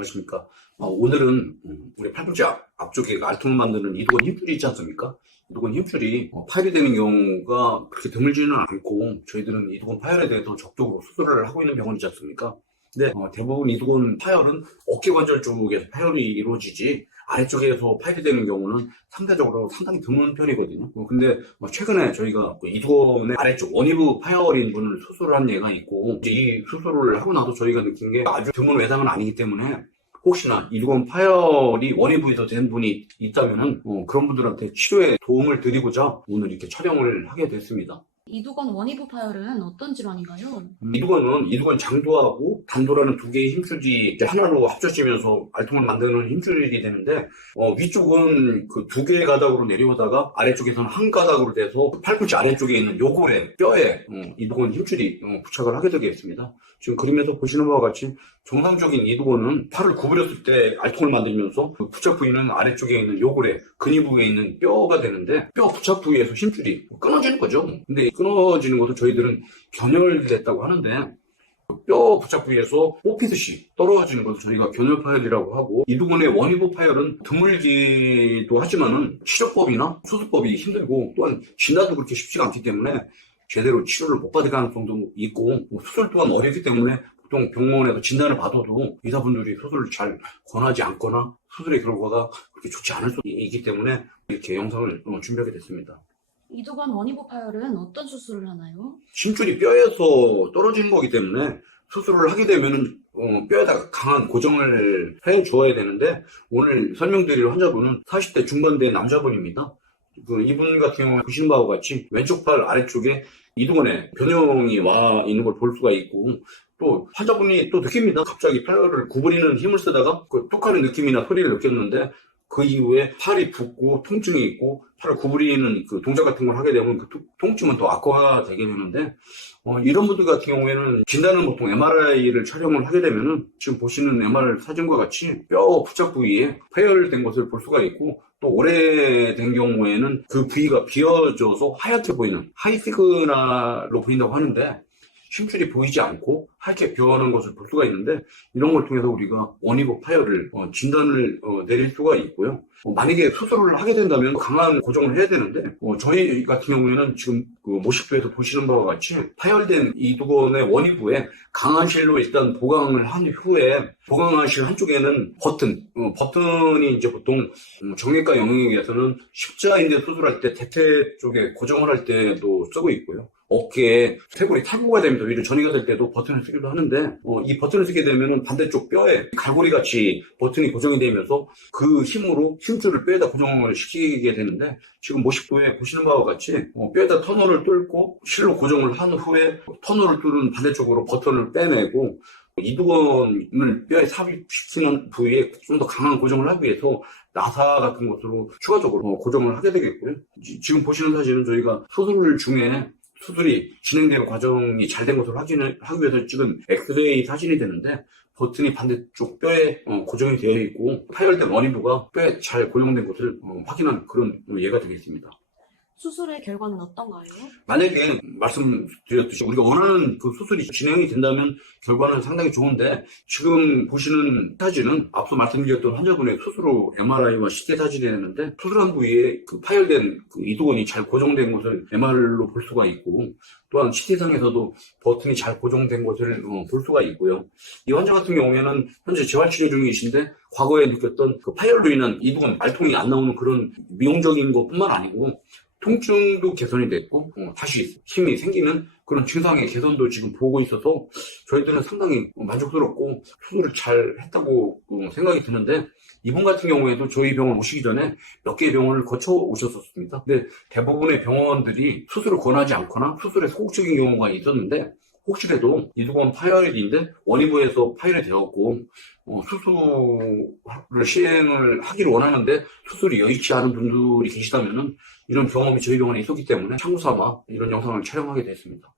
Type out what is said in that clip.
안녕하십니까. 어, 오늘은 음, 우리 팔꿈치 앞, 앞쪽에 알통을 만드는 이두건 힘줄이 있지 않습니까? 이두건 힘줄이 어, 파열이 되는 경우가 그렇게 드물지는 않고 저희들은 이두건 파열에 대해서 적극적으로 수술을 하고 있는 병원이지 않습니까? 근데 어, 대부분 이두건 파열은 어깨 관절 쪽에서 파열이 이루어지지 아래쪽에서 파열이 되는 경우는 상대적으로 상당히 드문 편이거든요. 어, 근데 어, 최근에 저희가 그 이두건의 아래쪽 원위부 파열인 분을 수술한 예가 있고 이제 이 수술을 하고 나서 저희가 느낀 게 아주 드문 외상은 아니기 때문에 혹시나 이두건 파열이 원위부에서 된 분이 있다면은 어, 그런 분들한테 치료에 도움을 드리고자 오늘 이렇게 촬영을 하게 됐습니다. 이두건 원위부 파열은 어떤 질환인가요? 이두건은 이두건 장도하고 단도라는 두 개의 힘줄이 이제 하나로 합쳐지면서 알통을 만드는 힘줄이 되는데 어, 위쪽은 그 두 개의 가닥으로 내려오다가 아래쪽에서는 한 가닥으로 돼서 팔꿈치 아래쪽에 있는 요골에 뼈에 어, 이두건 힘줄이 어, 부착을 하게 되게 있습니다. 지금 그림에서 보시는 바와 같이 정상적인 이두건은 팔을 구부렸을 때 알통을 만들면서 그 부착 부위는 아래쪽에 있는 요골에 근위 부위에 있는 뼈가 되는데 뼈 부착 부위에서 힘줄이 끊어지는 거죠. 근데 끊어지는 것도 저희들은 견열됐다고 하는데 뼈 부착 부위에서 뽑히듯이 떨어지는 것을 저희가 견열 파열이라고 하고 이두근의 원위부 파열은 드물기도 하지만은 치료법이나 수술법이 힘들고 또한 진단도 그렇게 쉽지가 않기 때문에 제대로 치료를 못 받을 가능성도 있고 뭐 수술 또한 어렵기 때문에 보통 병원에서 진단을 받아도 의사분들이 수술을 잘 권하지 않거나 수술의 결과가 그렇게 좋지 않을 수 있기 때문에 이렇게 영상을 어, 준비하게 됐습니다. 이두건 원위부 파열은 어떤 수술을 하나요? 힘줄이 뼈에서 떨어지는 거기 때문에 수술을 하게 되면은 어, 뼈에다가 강한 고정을 해 주어야 되는데 오늘 설명드릴 환자분은 40대 중반대 남자분입니다. 그 이분 같은 경우에 보시는 바와 같이 왼쪽 팔 아래쪽에 이두근에 변형이 와 있는 걸 볼 수가 있고 또 환자분이 또 느낍니다. 갑자기 팔을 구부리는 힘을 쓰다가 그 뚝하는 느낌이나 소리를 느꼈는데 그 이후에 팔이 붓고 통증이 있고 팔을 구부리는 그 동작 같은 걸 하게 되면 그 통- 통증은 더 악화가 되게 되는데 어, 이런 분들 같은 경우에는 진단은 보통 MRI를 촬영을 하게 되면은 지금 보시는 MR 사진과 같이 뼈 부착 부위에 파열된 것을 볼 수가 있고 또 오래된 경우에는 그 부위가 비어져서 하얗게 보이는 하이시그널로 보인다고 하는데 힘줄이 보이지 않고 하얗게 비어오는 것을 볼 수가 있는데 이런 걸 통해서 우리가 원위부 파열을 어, 진단을 어, 내릴 수가 있고요. 어, 만약에 수술을 하게 된다면 강한 고정을 해야 되는데 어, 저희 같은 경우에는 지금 그 모식부에서 보시는 바와 같이 파열된 이 두건의 원위부에 강한 실로 일단 보강을 한 후에 보강한 실 한쪽에는 버튼 어, 버튼이 이제 보통 음, 정형외과 영역에서는 십자인대 수술할 때 대퇴 쪽에 고정을 할 때도 쓰고 있고요. 어깨에 쇄골이 탈구가 되면서 위로 전이가 될 때도 버튼을 쓰기도 하는데 어, 이 버튼을 쓰게 되면은 반대쪽 뼈에 갈고리 같이 버튼이 고정이 되면서 그 힘으로 힘줄을 뼈에다 고정을 시키게 되는데 지금 모식부에 보시는 바와 같이 어, 뼈에다 터널을 뚫고 실로 고정을 한 후에 터널을 뚫은 반대쪽으로 버튼을 빼내고 이두건을 뼈에 삽입시키는 부위에 좀 더 강한 고정을 하기 위해서 나사 같은 것으로 추가적으로 어, 고정을 하게 되겠고요. 지- 지금 보시는 사진은 저희가 수술 중에 수술이 진행되는 과정이 잘 된 것을 확인을 하기 위해서 찍은 엑스레이 사진이 되는데 버튼이 반대쪽 뼈에 어, 고정이 되어 있고 파열된 원인부가 뼈에 잘 고정된 것을 어, 확인한 그런 예가 되겠습니다. 수술의 결과는 어떤가요? 만약에 말씀드렸듯이 우리가 원하는 그 수술이 진행이 된다면 결과는 상당히 좋은데 지금 보시는 사진은 앞서 말씀드렸던 환자분의 수술 후 MRI와 CT 사진이 되는데 수술한 부위에 그 파열된 그 이두건이 잘 고정된 것을 MR로 볼 수가 있고 또한 CT상에서도 버튼이 잘 고정된 것을 어, 볼 수가 있고요. 이 환자 같은 경우에는 현재 재활치료 중이신데 과거에 느꼈던 그 파열로 인한 이두건 말통이 안 나오는 그런 미용적인 것뿐만 아니고 통증도 개선이 됐고 어, 다시 힘이 생기는 그런 증상의 개선도 지금 보고 있어서 저희들은 상당히 만족스럽고 수술을 잘 했다고 어, 생각이 드는데 이분 같은 경우에도 저희 병원 오시기 전에 몇 개의 병원을 거쳐 오셨었습니다. 근데 대부분의 병원들이 수술을 권하지 않거나 수술에 소극적인 경우가 있었는데 혹시라도 이두건 파열인데 원위부에서 파열이 되었고 어, 수술을 시행을 하기를 원하는데 수술이 여의치 않은 분들이 계시다면은 이런 경험이 저희 병원에 있었기 때문에 참고삼아 이런 영상을 촬영하게 됐습니다.